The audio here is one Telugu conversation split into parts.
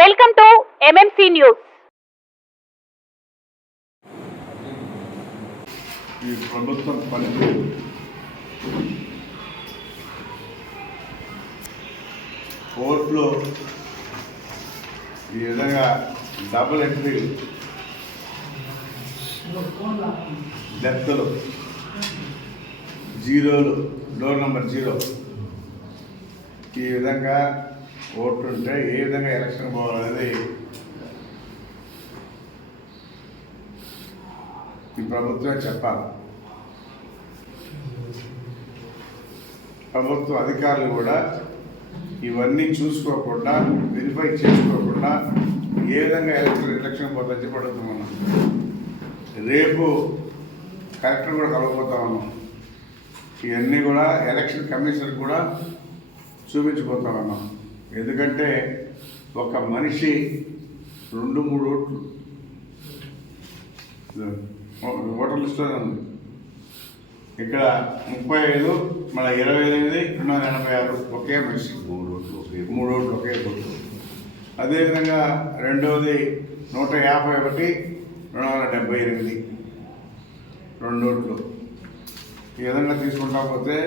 Welcome to MMC news. ఈ ప్రభుత్వం పనితీరు కోర్టులో ఈ విధంగా డబుల్ ఎంట్రీ డెత్లు జీరోలు డోర్ నెంబర్ 0 ఈ విధంగా ఓట్లు ఉంటే ఏ విధంగా ఎలక్షన్ పోవాలనేది ఈ ప్రభుత్వమే చెప్పాలి. ప్రభుత్వ అధికారులు కూడా ఇవన్నీ చూసుకోకుండా వెరిఫై చేసుకోకుండా ఏ విధంగా ఎలక్షన్ పోతుందని చెప్పి అడుగుతున్నాం. రేపు కలెక్టర్ కూడా కలవబోతా ఉన్నాం. ఇవన్నీ కూడా ఎలక్షన్ కమిషన్ కూడా చూపించబోతా ఉన్నాం. ఎందుకంటే ఒక మనిషి 2-3 ఓట్లు ఓటర్ లిస్టులోనే ఉంది. ఇక్కడ 35 మన 28 286 ఒకే మనిషి 3 ఓట్లు ఒకే ఓట్లు. అదేవిధంగా రెండవది 151 278 2 ఓట్లు. ఈ విధంగా తీసుకుంటా పోతే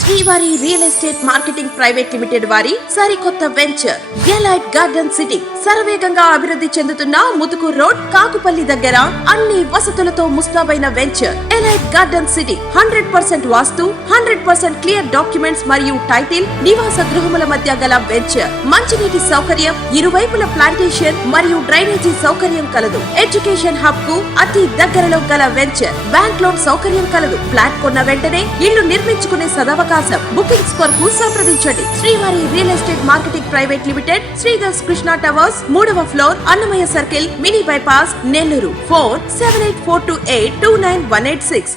శ్రీవారి real estate marketing private limited వారి సరికొత్త వెంచర్ ఎలైట్ గార్డెన్ సిటీ శరవేగంగా అభివృద్ధి చెందుతున్న ముతుకూర్ రోడ్ కాకుపల్లి దగ్గర అన్ని వసతులతో ముస్తాబైన వెంచర్ ఎలైట్ గార్డెన్ సిటీ 100% వాస్తు 100% క్లియర్ డాక్యుమెంట్స్ మరియు టైటిల్ నివాస గృహముల మధ్య గల వెంచర్. మంచినీటి సౌకర్యం, ఇరువైపుల ప్లాంటేషన్ మరియు డ్రైనేజీ సౌకర్యం కలదు. ఎడ్యుకేషన్ హబ్ కు అతి దగ్గరలో గల వెంచర్. బ్యాంక్ లోన్ సౌకర్యం కలదు. ఫ్లాట్ కొన్న వెంటనే ఇల్లు నిర్మించుకునే సదవకాశం. బుకింగ్స్ కొరకు సంప్రదించండి. Srivari real estate marketing private limited, Sridhar's Krishna towers, 3వ floor, Annamayya circle, mini bypass, Nellore. Phone 7842829186.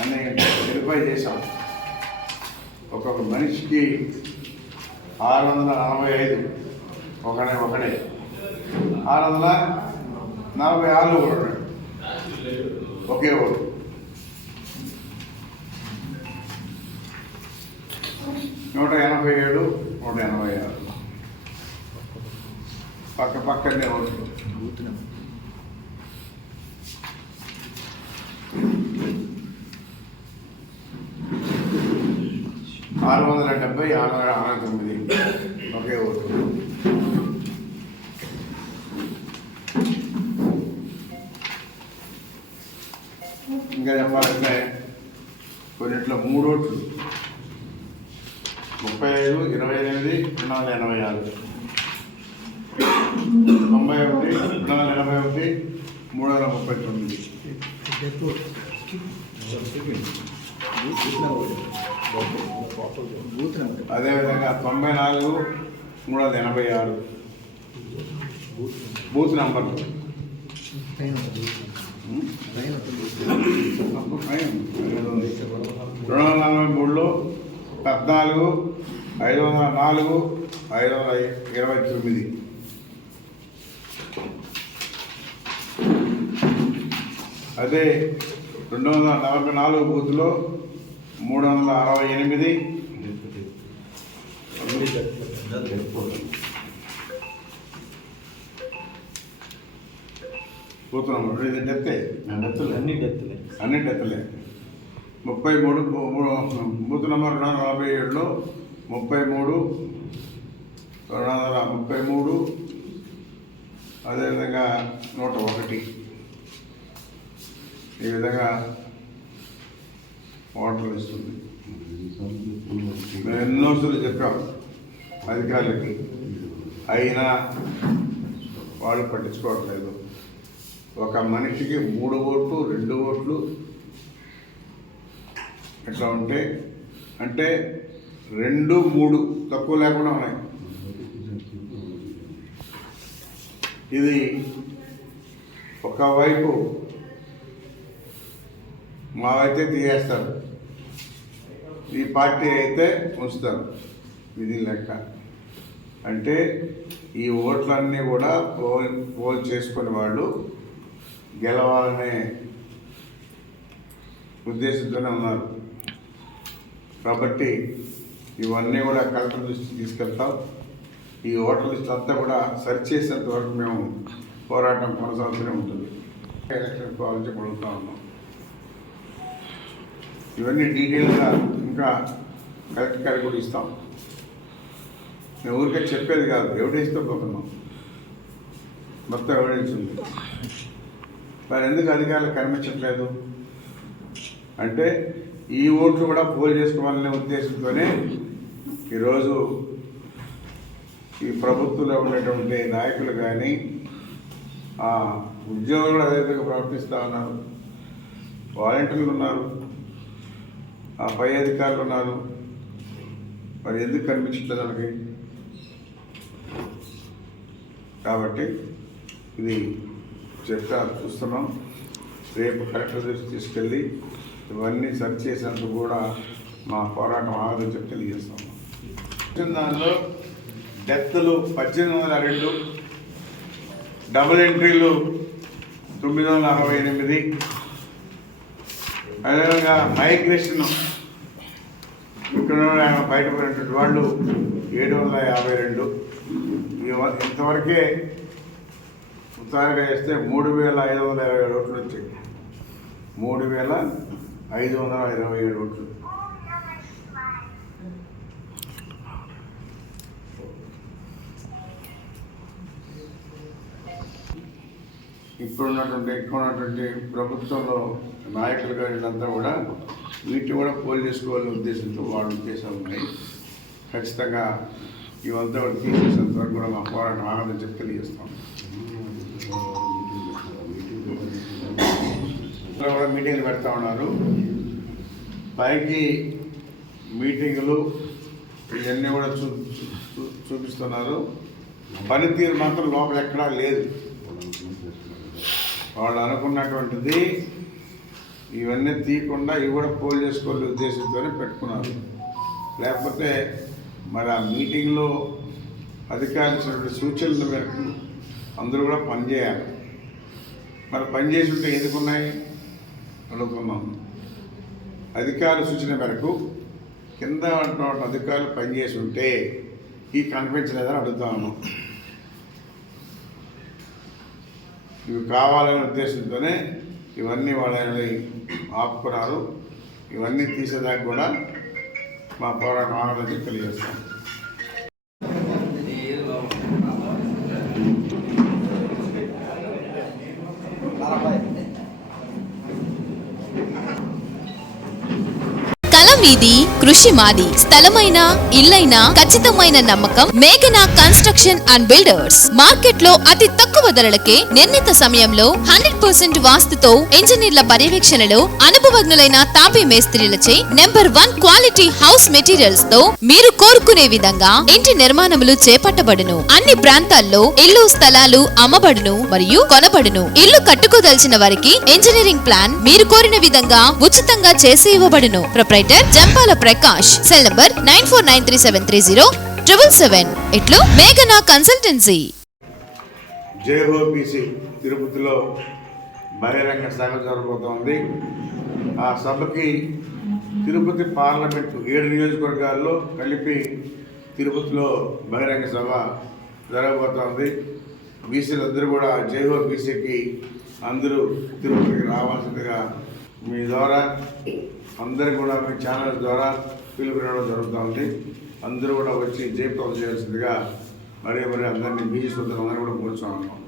అని వెరిఫై చేశాం. ఒక్కొక్క మనిషికి 645 ఒకడే 646 కూడా ఒకే ఓటు. 187 186 పక్కనే ఓట్లు. 670 669 ఒకే ఓటు. ఇంకా చెప్పాలంటే కొన్నిట్లో 3 ఓట్లు 35 28 286 91 281 339. అదేవిధంగా 94 386 బూత్ నెంబర్లు 243లో 14 504 529. అదే 244 బూత్లో 368 బూత్ నెంబర్. ఇది డెత్తే అన్ని డెత్లే. 33 బూత్ నెంబర్ 247లో 33 233. అదేవిధంగా 101. ఈ విధంగా ఓటర్లు ఇస్తుంది. మేము ఎన్నోసార్లు చెప్పాం అధికారులకి, అయినా వాళ్ళు పట్టించుకోవట్లేదు. ఒక మనిషికి 3 ఓట్లు 2 ఓట్లు ఎట్లా ఉంటే అంటే 2 3 తక్కువ లేకుండా ఉన్నాయి. ఇది ఒకవైపు మావైతే తీయేస్తారు, ఈ పార్టీ అయితే ఉంచుతారు. ఇది లెక్క. అంటే ఈ ఓట్లన్నీ కూడా పోల్ చేసుకునే వాళ్ళు గెలవాలనే ఉద్దేశంతోనే ఉన్నారు. కాబట్టి ఇవన్నీ కూడా కలెక్టర్ దృష్టికి తీసుకెళ్తాం. ఈ ఓటర్ లిస్ట్ అంతా కూడా సరిచేసేంత వరకు మేము పోరాటం కొనసాగుతూనే ఉంటుంది. ఎలక్షన్ కావాలని అడుగుతా ఉన్నాం. ఇవన్నీ డీటెయిల్గా ఇంకా కలెక్టర్ గారికి కూడా ఇస్తాం. మేము ఊరికే చెప్పేది కాదు, ఎవిడెన్స్తో పోతున్నాం. మొత్తం ఎవిడెన్స్ ఉంది. మరి ఎందుకు అధికారులు కనిపించట్లేదు అంటే ఈ ఓట్లు కూడా పోల్ చేసుకోవాలనే ఉద్దేశంతోనే ఈరోజు ఈ ప్రభుత్వంలో ఉండేటువంటి నాయకులు కానీ ఉద్యోగులు కూడా అదే విధంగా ప్రవర్తిస్తూ ఉన్నారు. వాలంటీర్లు ఉన్నారు, పై అధికారులు ఉన్నారు. మరి ఎందుకు కనిపించట్లేదు మనకి? కాబట్టి ఇది చూస్తున్నాం. రేపు కలెక్టర్ దృష్టి తీసుకెళ్ళి ఇవన్నీ సర్చ్ చేసేందుకు కూడా మా పోరాటం ఆగదని చెప్పి తెలియజేస్తాం. దానిలో డెత్లు 1802, డబుల్ ఎంట్రీలు 968, అదేవిధంగా మైగ్రేషన్ ఇక్కడ బయటపడినటువంటి వాళ్ళు 752. ఇంతవరకే ఉత్సాహంగా వేస్తే 3527 ఓట్లు వచ్చాయి. 3527 ఓట్లు. ఇప్పుడున్నటువంటి ఎక్కువ ఉన్నటువంటి ప్రభుత్వంలో నాయకులు కానీ వీళ్ళంతా కూడా వీటిని కూడా పోల్ చేసుకోవాలనే ఉద్దేశంతో వాళ్ళ ఉద్దేశాలు ఉన్నాయి. ఖచ్చితంగా ఇవంతా కూడా తీసేసేంత వరకు కూడా మా పోరాటం ఆగదని చెప్పి తెలియజేస్తాం. కూడా మీటింగ్లు పెడతా ఉన్నారు. పైకి మీటింగులు ఇవన్నీ కూడా చూపిస్తున్నారు. పనితీరు మాత్రం లోపల ఎక్కడా లేదు. వాళ్ళు అనుకున్నటువంటిది ఇవన్నీ తీయకుండా ఇవి కూడా పోల్ చేసుకోవాలనే ఉద్దేశంతోనే పెట్టుకున్నారు. లేకపోతే మరి ఆ మీటింగ్లో అధికారులు సూచనల మేరకు అందరూ కూడా పనిచేయాలి. మరి పనిచేసి ఉంటే ఎందుకున్నాయి అడుగుతున్నాం. అధికారుల సూచన మేరకు కింద ఉన్నటువంటి అధికారులు పనిచేసి ఉంటే ఈ కనిపించలేదని అడుగుతాను. ఇవి కావాలనే ఉద్దేశంతోనే ఇవన్నీ వాళ్ళని ఆపుకున్నారు. ఇవన్నీ తీసేదాకా కూడా మా పోరాటం ఆగదని తెలియజేస్తాం. మీది కృషి మాది. స్థలమైన ఇల్లైనా ఖచ్చితమైన నమ్మకం మేఘనా కన్స్ట్రక్షన్ అండ్ బిల్డర్స్. మార్కెట్ లో అతి తక్కువ ధరలకే నిర్ణీత సమయంలో 100% వాస్తుతో ఇంజనీర్ల పర్యవేక్షణలో అనుభవజ్ఞులైన తాపీ మేస్త్రీలచే నెంబర్ 1 క్వాలిటీ హౌస్ మెటీరియల్స్ తో మీరు కోరుకునే విధంగా ఇంటి నిర్మాణములు చేపట్టబడును. అన్ని ప్రాంతాల్లో ఇల్లు స్థలాలు అమ్మబడును మరియు కొనబడును. ఇల్లు కట్టుకోదలిచిన వారికి ఇంజనీరింగ్ ప్లాన్ మీరు కోరిన విధంగా ఉచితంగా చేసి ఇవ్వబడును. Proprietor Jampala Prakash. Cell number 9493307777. ఇట్లు మేఘనా కన్సల్టెన్సీ. జేఓబీసీ తిరుపతిలో బహిరంగ సభ జరగబోతోంది. ఆ సభకి తిరుపతి పార్లమెంటు 7 నియోజకవర్గాల్లో కలిపి తిరుపతిలో బహిరంగ సభ జరగబోతోంది. బీసీలు అందరూ కూడా జేఓబీసీకి అందరూ తిరుపతికి రావాల్సిందిగా మీ ద్వారా అందరూ కూడా మీ ఛానల్ ద్వారా పిలుపునడం జరుగుతుంది. అందరూ కూడా వచ్చి జయప్రదం చేయాల్సిందిగా మరీ అందరినీ బీసీ సోదరులందరూ కూడా కూర్చోన్నాం.